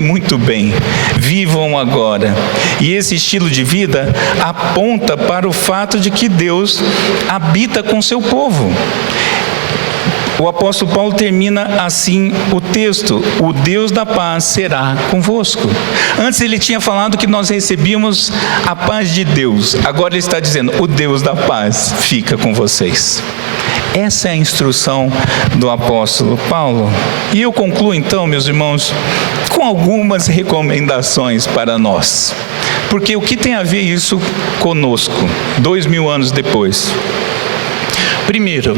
muito bem, vivam agora. E esse estilo de vida aponta para o fato de que Deus habita com seu povo. O apóstolo Paulo termina assim o texto: o Deus da paz será convosco. Antes ele tinha falado que nós recebíamos a paz de Deus. Agora ele está dizendo: o Deus da paz fica com vocês. Essa é a instrução do apóstolo Paulo. E eu concluo então, meus irmãos, com algumas recomendações para nós. Porque o que tem a ver isso conosco, 2000 anos depois? Primeiro,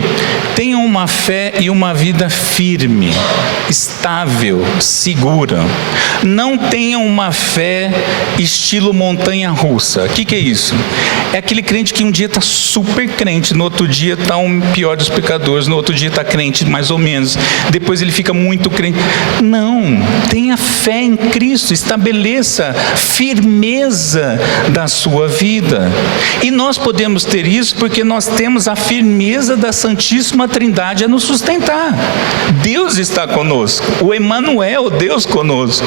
tenham uma fé e uma vida firme, estável, segura. Não tenham uma fé estilo montanha-russa. O que é isso? É aquele crente que um dia está super crente, no outro dia está um pior dos pecadores, no outro dia está crente mais ou menos, depois ele fica muito crente. Não, tenha fé em Cristo, estabeleça firmeza da sua vida. E nós podemos ter isso porque nós temos a firmeza da Santíssima Trindade a nos sustentar. Deus está conosco, o Emanuel, Deus conosco.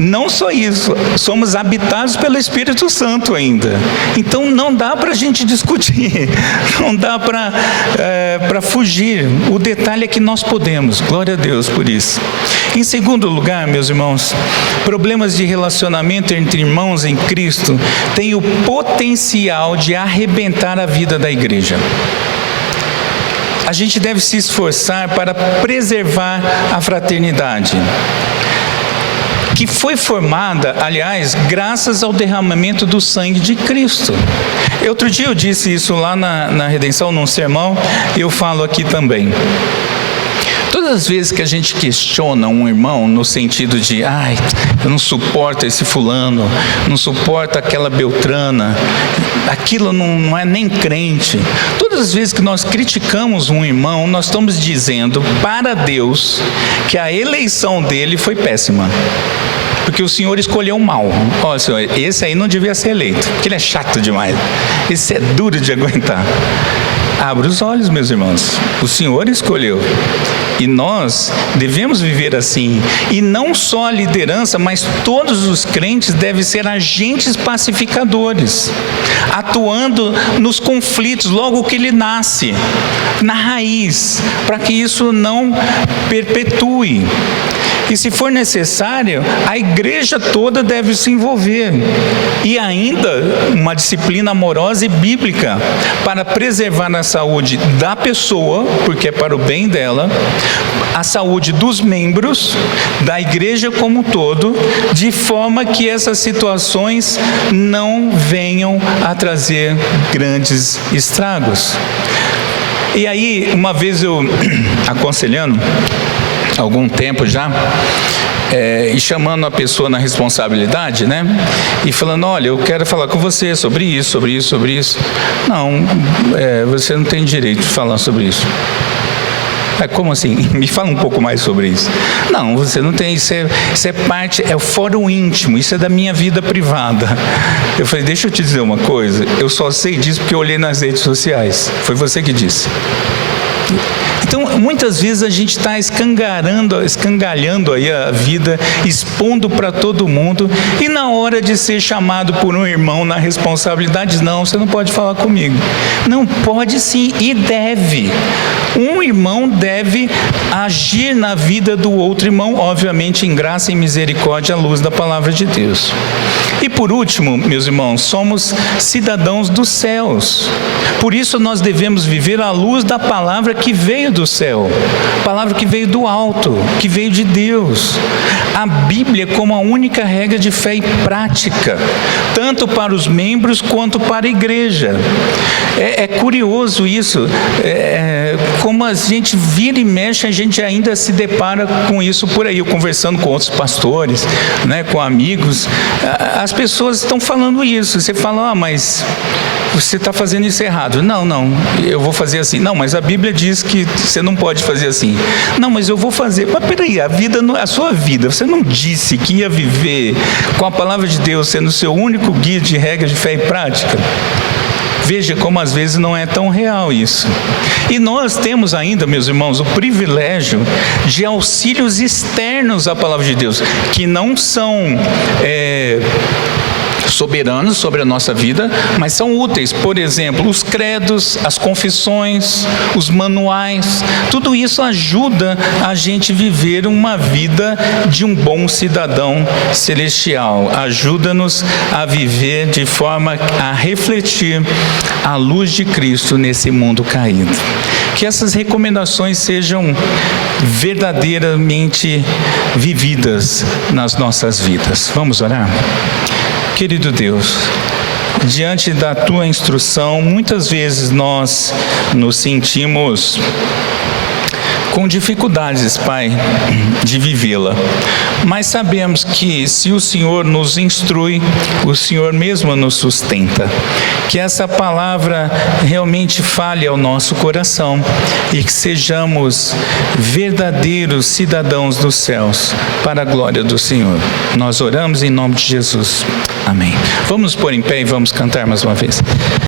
Não só isso, somos habitados pelo Espírito Santo ainda. Então não dá para a gente discutir, não dá para fugir. O detalhe é que nós podemos, glória a Deus por isso. Em segundo lugar, meus irmãos, problemas de relacionamento entre irmãos em Cristo têm o potencial de arrebentar a vida da igreja. A gente deve se esforçar para preservar a fraternidade, que foi formada, aliás, graças ao derramamento do sangue de Cristo. Outro dia eu disse isso lá na Redenção, num sermão, e eu falo aqui também. Todas as vezes que a gente questiona um irmão no sentido de, eu não suporto esse fulano, não suporto aquela beltrana, aquilo não é nem crente. Todas as vezes que nós criticamos um irmão, nós estamos dizendo para Deus que a eleição dele foi péssima. Porque o Senhor escolheu mal. Ó, Senhor, esse aí não devia ser eleito, porque ele é chato demais. Esse é duro de aguentar. Abra os olhos, meus irmãos. O Senhor escolheu. E nós devemos viver assim. E não só a liderança, mas todos os crentes devem ser agentes pacificadores, atuando nos conflitos logo que ele nasce, na raiz, para que isso não perpetue. E se for necessário, a igreja toda deve se envolver. E ainda uma disciplina amorosa e bíblica para preservar a saúde da pessoa, porque é para o bem dela, a saúde dos membros, da igreja como um todo, de forma que essas situações não venham a trazer grandes estragos. E aí, uma vez eu aconselhando, algum tempo já, e chamando a pessoa na responsabilidade, né? E falando, olha, eu quero falar com você sobre isso, sobre isso, sobre isso. Não, você não tem direito de falar sobre isso. Como assim? Me fala um pouco mais sobre isso. Não, você não tem, isso é parte, é o fórum íntimo, isso é da minha vida privada. Eu falei, deixa eu te dizer uma coisa, eu só sei disso porque eu olhei nas redes sociais. Foi você que disse. Então, muitas vezes a gente está escangalhando aí a vida, expondo para todo mundo, e na hora de ser chamado por um irmão na responsabilidade, não, você não pode falar comigo. Não, pode sim e deve. Um irmão deve agir na vida do outro irmão, obviamente em graça e misericórdia à luz da palavra de Deus. E por último, meus irmãos, somos cidadãos dos céus. Por isso nós devemos viver à luz da palavra que veio do céu, palavra que veio do alto, que veio de Deus. A Bíblia como a única regra de fé e prática, tanto para os membros quanto para a igreja. É curioso isso, como a gente vira e mexe, a gente ainda se depara com isso por aí. Eu conversando com outros pastores, né, com amigos, as pessoas estão falando isso. Você fala, mas você está fazendo isso errado. Não, eu vou fazer assim. Não, mas a Bíblia diz que você não pode fazer assim. Não, mas eu vou fazer. Mas peraí, a sua vida, você não disse que ia viver com a palavra de Deus sendo o seu único guia de regra de fé e prática? Veja como às vezes não é tão real isso. E nós temos ainda, meus irmãos, o privilégio de auxílios externos à palavra de Deus, que não são soberanos sobre a nossa vida, mas são úteis. Por exemplo, os credos, as confissões, os manuais, tudo isso ajuda a gente viver uma vida de um bom cidadão celestial. Ajuda-nos a viver de forma a refletir a luz de Cristo nesse mundo caído. Que essas recomendações sejam verdadeiramente vividas nas nossas vidas. Vamos orar? Querido Deus, diante da Tua instrução, muitas vezes nós nos sentimos com dificuldades, Pai, de vivê-la. Mas sabemos que se o Senhor nos instrui, o Senhor mesmo nos sustenta. Que essa palavra realmente fale ao nosso coração e que sejamos verdadeiros cidadãos dos céus, para a glória do Senhor. Nós oramos em nome de Jesus. Amém. Vamos nos pôr em pé e vamos cantar mais uma vez.